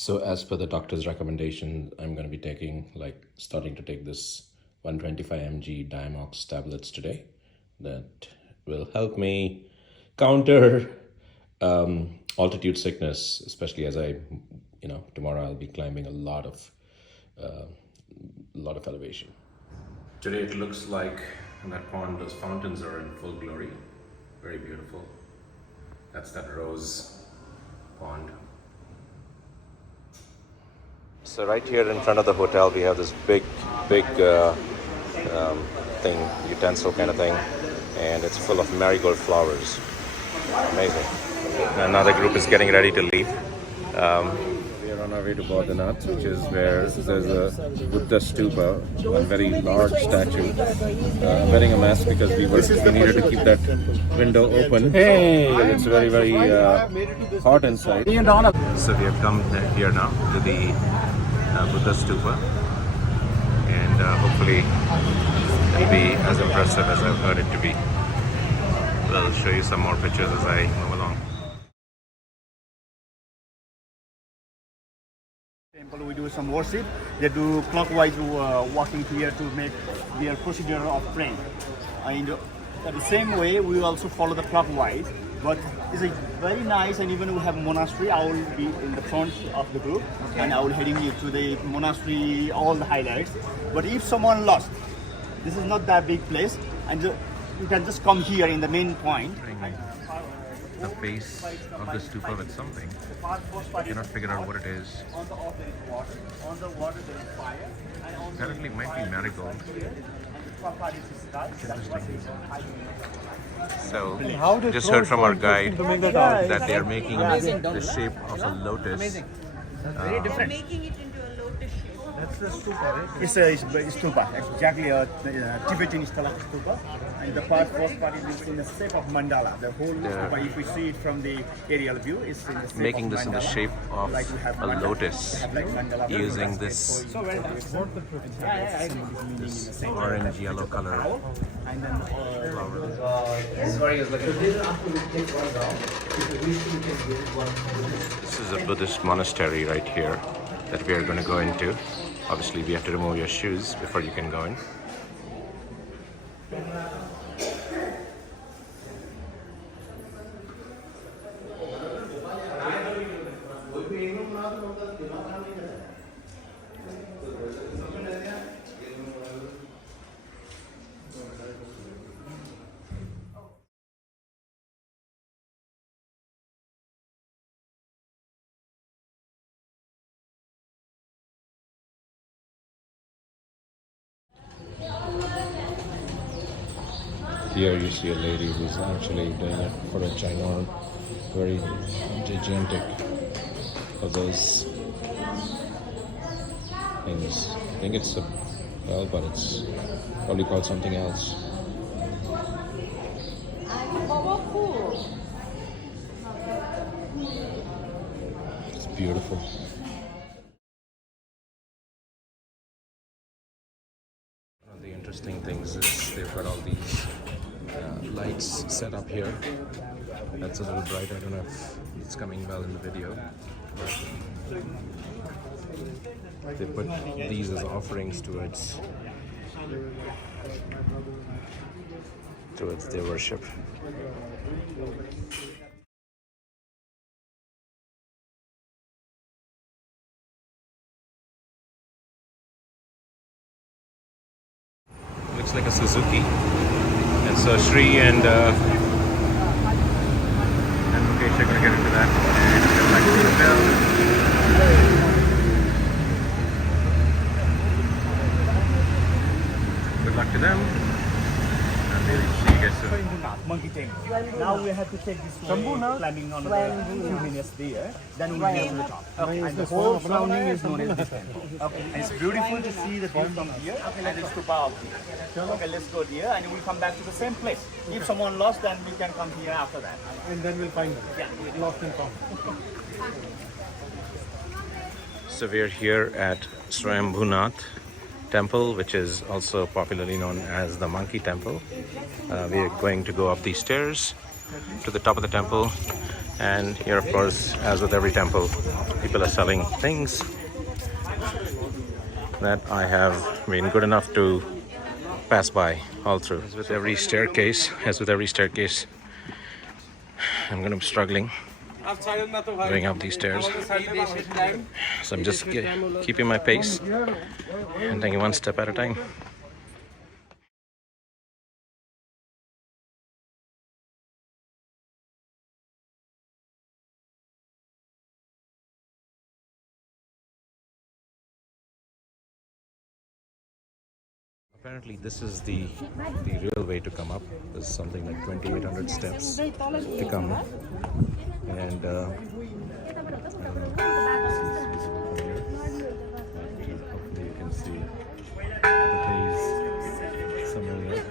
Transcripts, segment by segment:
So as per the doctor's recommendation, I'm going to be starting to take this 125 mg Diamox tablets today. That will help me counter altitude sickness, especially as tomorrow I'll be climbing a lot of elevation. Today it looks like that pond, those fountains are in full glory. Very beautiful. That's that rose pond. So right here in front of the hotel, we have this big thing, utensil kind of thing, and it's full of marigold flowers. Amazing. Another group is getting ready to leave. We are on our way to Boudhanath, which is where there's a Buddha stupa, a very large statue. Wearing a mask because we needed to keep that window open. Hey, it's very hot inside. So we have come here now to the Buddha stupa, and hopefully it'll be as impressive as I've heard it to be. I'll show you some more pictures as I move along. Temple, we do some worship. They do clockwise walking here to make their procedure of praying. And at the same way, we also follow the clockwise. But it's a very nice, and even we have a monastery. I will be in the front of the group, and I will heading you to the monastery, all the highlights. But if someone lost, this is not that big place, and you can just come here in the main point. The base of the stupa with something. I cannot figure out what it is. On the water there is fire. Apparently it might be marigold. Interesting. So, just heard from our guide that they are making the shape of a lotus. Very different. Making it into a lotus shape. That's the stupa, right? It's a stupa, exactly a Tibetan style stupa. And the first part is in the shape of mandala. The whole stupa, if we see it from the aerial view, is in the shape Making of this in the mandala. shape of Like we have a mandala. lotus, We have like mandala. using this orange yellow color And then flower. This is a Buddhist monastery right here that we are going to go into. Obviously, we have to remove your shoes before you can go in. Here you see a lady who's actually doing it for a Chinar, very gigantic of those things. I think it's a bell, but it's probably called something else. It's beautiful. One of the interesting things is they've got all these lights set up here. That's a little bright. I don't know if it's coming well in the video, but they put these as offerings towards their worship. Looks like a Suzuki. And so Shri and Mukesh are going to get into that. And they'll like seatbelt. Good luck to them. And we'll see you guys soon. Swayambhunath, monkey temple. Now we have to take this way, climbing on the few minutes there. Then we will get to the top. Okay. And the whole surrounding is known as this temple. Okay. And it's beautiful to see the view from here and it's stupa out here. Okay, let's go here and we'll come back to the same place. If someone lost, then we can come here after that. And then we'll find them. Yeah. Lost and found. So we're here at Swayambhunath temple, which is also popularly known as the monkey temple. We are going to go up these stairs to the top of the temple And here, of course, as with every temple, people are selling things that I have been good enough to pass by all through. As with every staircase, I'm going to be struggling going up these stairs. So I'm just keeping my pace and taking one step at a time. Apparently this is the real way to come up. There's something like 2,800 steps to come. And I don't know. Hopefully you can see the trees somewhere there.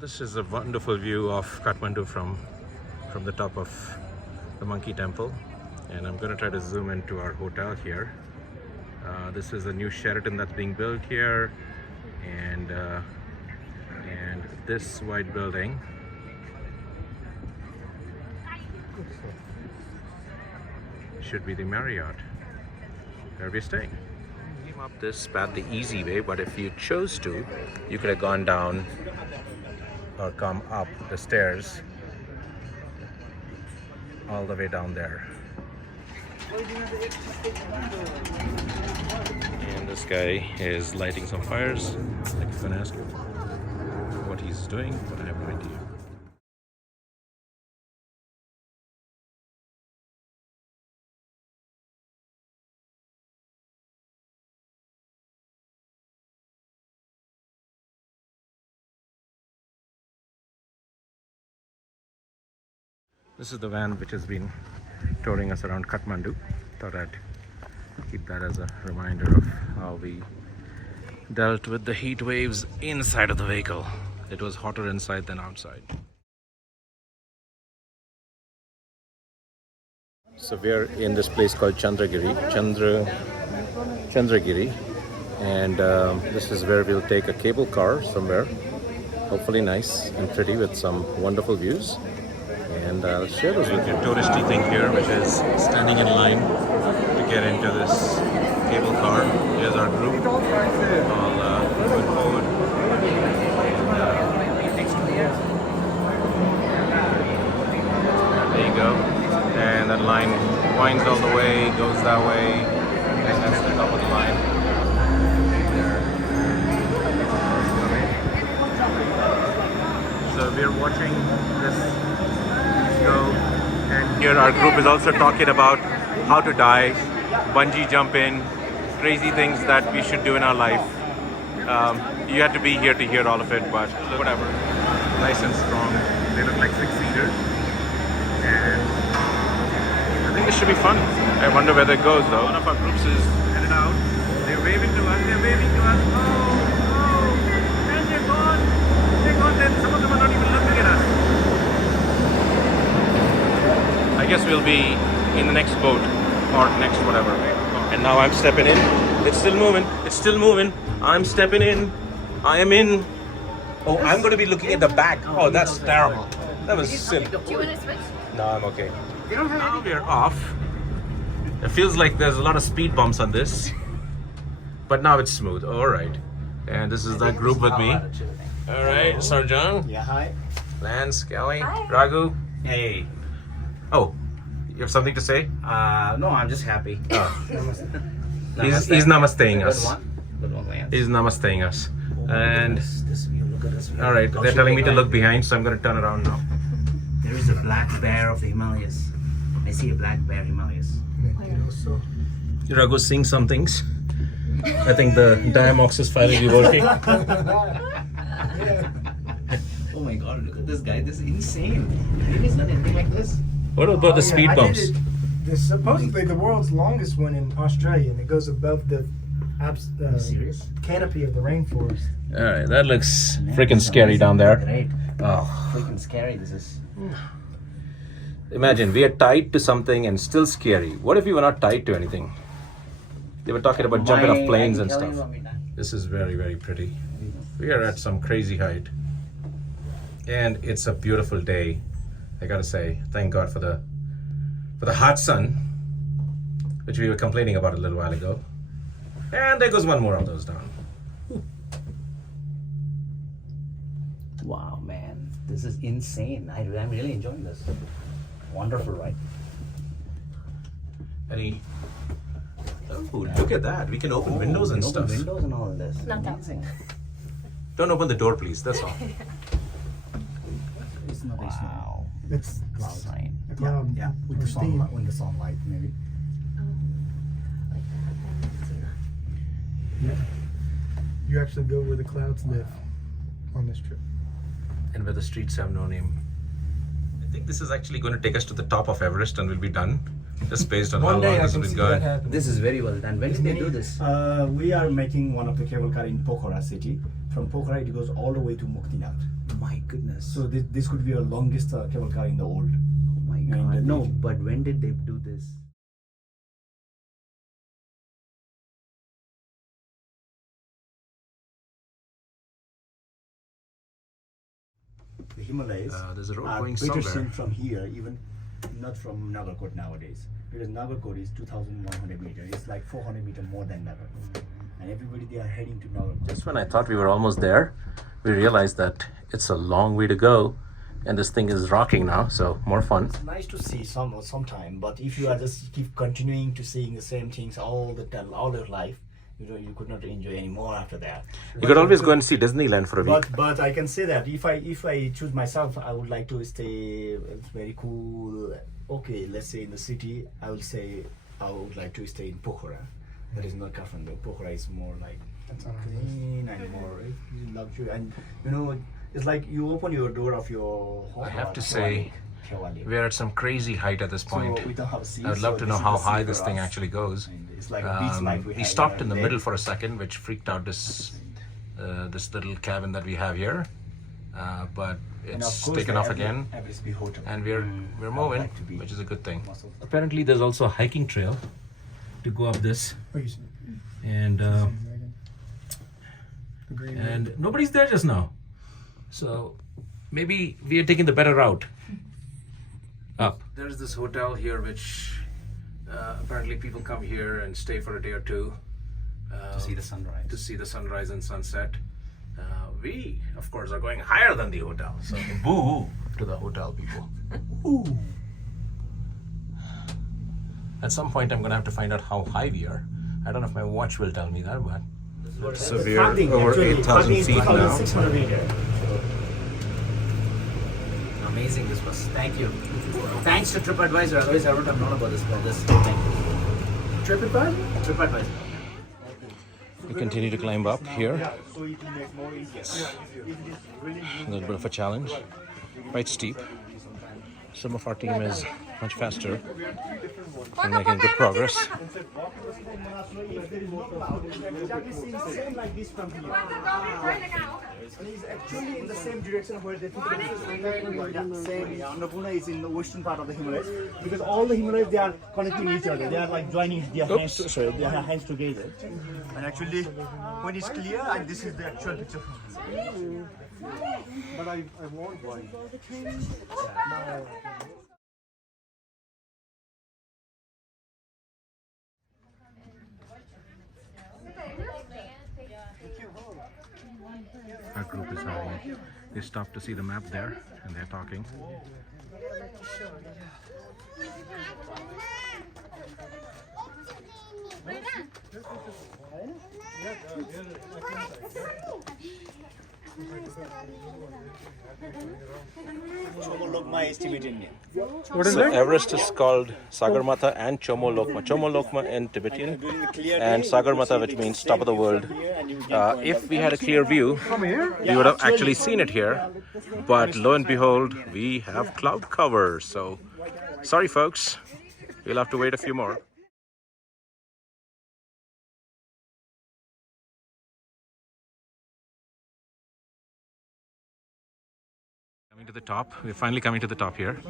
This is a wonderful view of Kathmandu from the top of the Monkey Temple, and I'm going to try to zoom into our hotel here. This is a new Sheraton that's being built here, and this white building should be the Marriott where we're staying. Came up this path the easy way, but if you chose to, you could have gone down or come up the stairs all the way down there. And this guy is lighting some fires. Like, I'm gonna ask him what he's doing, but I have no idea. This is the van which has been touring us around Kathmandu. Thought I'd keep that as a reminder of how we dealt with the heat waves inside of the vehicle. It was hotter inside than outside. So we're in this place called Chandragiri, Chandragiri, and this is where we'll take a cable car somewhere, hopefully nice and pretty with some wonderful views. And I'll share those with you. Touristy thing here, which is standing in line to get into this cable car. Here's our group, all moving forward. There you go. And that line winds all the way, goes that way, and that's the top of the line. So we're watching this go, and here our group is also talking about how to die, bungee jump in, crazy things that we should do in our life. You have to be here to hear all of it, but whatever. Nice and strong. They look like 6-seaters, and I think this should be fun. I wonder where that goes though. One of our groups is headed out. They're waving to us. Oh, and they're gone. Then some of them are not even looking at us. I guess we'll be in the next boat or next whatever. And now I'm stepping in. It's still moving. I'm stepping in. I am in. Oh, I'm going to be looking at the back. Oh, that's terrible. That was silly. Do you want to switch? No, I'm okay. Now we're off. It feels like there's a lot of speed bumps on this, but now it's smooth. All right. And this is that group with me. All right, Sarjan. Yeah, hi. Lance, Kelly, Raghu. Hey. Oh, you have something to say? No, I'm just happy. Oh. He's namasteing us. Good one, Lance. He's namasteing us. And This view, look at this view. all right, they're telling me to look behind, so I'm going to turn around now. There is a black bear of the Himalayas. I see a black bear Himalayas. Raghu's seeing some things. I think the Diamox is finally working. Oh my god, look at this guy. This is insane. It is not anything like this. What about the speed bumps? This is supposedly the world's longest one in Australia, and it goes above the serious? canopy of the rainforest. All right, that looks freaking scary down there. Great. Oh, Freaking scary. This is. imagine we are tied to something and still scary. What if we were not tied to anything? They were talking about jumping off planes and I'm telling stuff. you, I mean, This is very, very pretty. We are at some crazy height. And it's a beautiful day. I gotta say, thank God for the hot sun, which we were complaining about a little while ago. And there goes one more of those down. wow, man, this is insane. I'm really enjoying this. Wonderful ride. Any? Oh, look at that. We can open windows and Open stuff. windows and all of this. Not that Amazing. Don't open the door, please. That's all. It's not Wow. It's Cloud nine. a cloud. Yeah, with the pristine. sunlight, when the sunlight maybe. like that. I haven't seen that. Yeah. You actually go where the clouds live on this trip. And where the streets have no name. I think this is actually going to take us to the top of Everest and we'll be done. Just based on how long this has been going. This is very well done. When did they do this? We are making one of the cable car in Pokhara city. From Pokhara it goes all the way to Muktinath. My goodness. So this could be our longest cable car in the world. Oh my in god. the No, region. but when did they do this? The Himalayas There's a road are going better somewhere. seen from here, even not from Nagarkot nowadays. Because Nagarkot is 2,100 meters. It's like 400 meters more than Nagarkot. And everybody they are heading to Nagarkot. Just when I thought we were almost there, we realized that it's a long way to go. And this thing is rocking now, so more fun. It's nice to see sometime, but if you are just keep continuing to seeing the same things all your life, you could not enjoy any more after that. You could always go and see Disneyland for a week. But I can say that if I choose myself, I would like to stay. It's very cool. Okay, let's say in the city, I will say I would like to stay in Pokhara. That is not Kathmandu. Pokhara is more like clean and more luxury, and it's like you open your door of your home. I have to say, we're at some crazy height at this point. So we don't have seats, I would love so to know this is how the high seat this for thing us. actually goes. And it's like a beach life we We have stopped here in the and middle there. for a second, which freaked out this little cabin that we have here. But And of it's course taken the off again, Everest Bee Hotel. and we're moving, like to be which is a good thing. muscle. Apparently, there's also a hiking trail to go up this, Oh, you see and the green and nobody's there just now, so maybe we are taking the better route up. There's this hotel here, which apparently people come here and stay for a day or two To see the sunrise. to see the sunrise and sunset. We, of course, are going higher than the hotel, so boo to the hotel people. At some point, I'm going to have to find out how high we are. I don't know if my watch will tell me that, but. So we are over 8,000 feet now. 2,600 meters. Amazing this was. Thank you. Thanks to TripAdvisor. Otherwise, I would have known about this. Thank you. TripAdvisor? TripAdvisor. We continue to climb up here. So it will make more easier. A little bit of a challenge, quite steep. Some of our team is much faster. We're making good progress. Exactly same like this from here. And it's actually in the same direction where they took the same. Annapurna is in the western part of the Himalayas, because all the Himalayas they are connecting each other. They are like joining their hands together. And actually, when it's clear, and this is the actual picture. But I want one. Our group is having. They stopped to see the map there, and they're talking. My estimated name. So Everest is called Sagarmatha and Chomolokma. Chomolokma in Tibetan, and Sagarmatha, which means top of the world. If we had a clear view, you would have actually seen it here. But lo and behold, we have cloud cover. So sorry, folks. We'll have to wait a few more. Coming to the top. We're finally coming to the top here.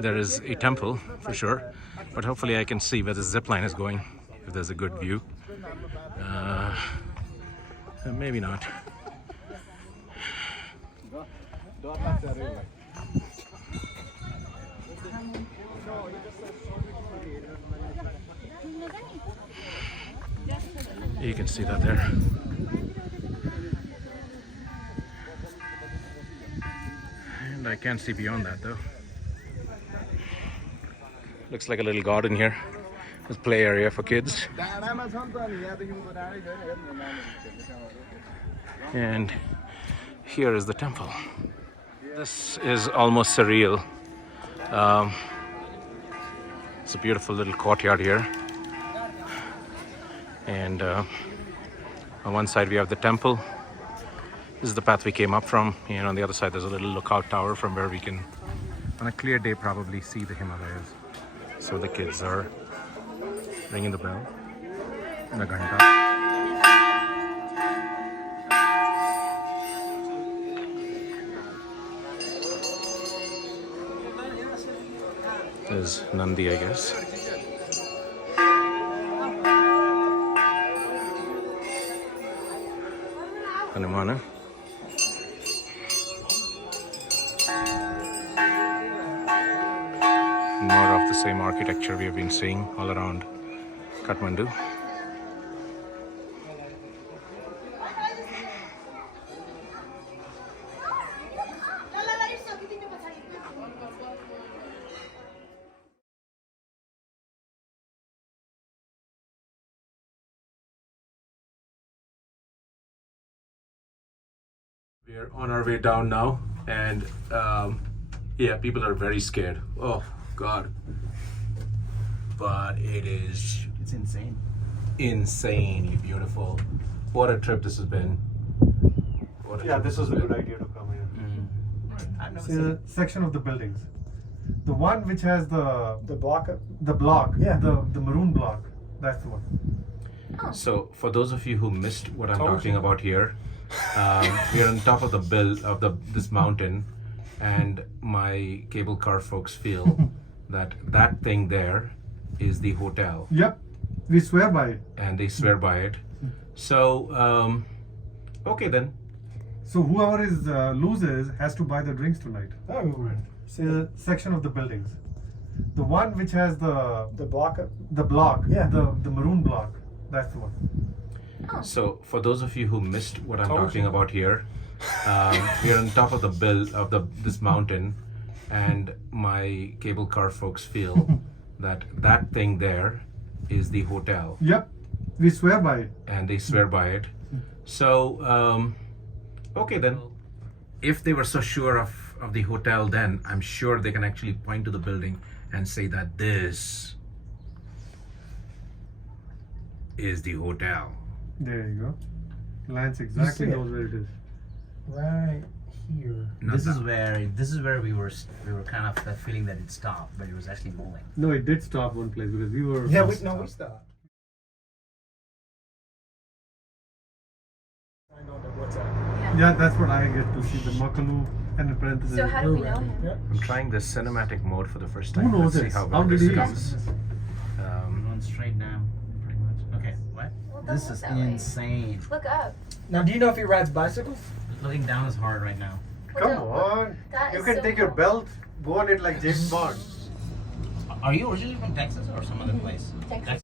There is a temple for sure, but hopefully I can see where the zip line is going if there's a good view. Maybe not. You can see that there. And I can't see beyond that though. Looks like a little garden here. There's play area for kids. And here is the temple. This is almost surreal. It's a beautiful little courtyard here. And on one side we have the temple. This is the path we came up from. And on the other side there's a little lookout tower from where we can, on a clear day, probably see the Himalayas. So the kids are ringing the bell. Naganta. There's Nandi, I guess. Hanumana. More of the same architecture we have been seeing all around Kathmandu. We are on our way down now, and yeah, people are very scared. Oh God! But it's insane. Insanely beautiful. What a trip this has been. Yeah, this was a good idea to come here. I've never See seen the section of the buildings. The one which has the block. yeah, the maroon block. That's the one. So, for those of you who missed what I'm talking about here, we are on top of this mountain, and my cable car folks feel that thing there is the hotel, Yep, we swear by it. and they swear by it. So, okay then. So whoever is loses has to buy the drinks tonight. See the section of the buildings. The one which has the block. Yeah, the maroon block. That's the one. So, for those of you who missed what I'm talking about here, we are on top of this mountain, and my cable car folks feel that thing there is the hotel, Yep, we swear by it. and they swear by it. So, okay then. If they were so sure of the hotel, then I'm sure they can actually point to the building and say that this is the hotel. There you go. Lance exactly see it? knows where it is. Right here. Not This is that- where we were kind of feeling that it stopped, but it was actually moving. No, it did stop one place because we were. Yeah, we stopped. I know that. What's that? Yeah, that's what I get to see, the Makalu and the parentheses. So how do we know him? I'm trying this cinematic mode for the first time. Who knows Let's see it? how How well did this he- comes. Going straight down, pretty much. Okay, what? Well, don't This look is that way. insane. Look up. Now, do you know if he rides bicycles? Looking down is hard right now. Come Look up. on. That You is can so take your cool. belt, go on it like James Bond. Are you originally from Texas or some other place? Texas.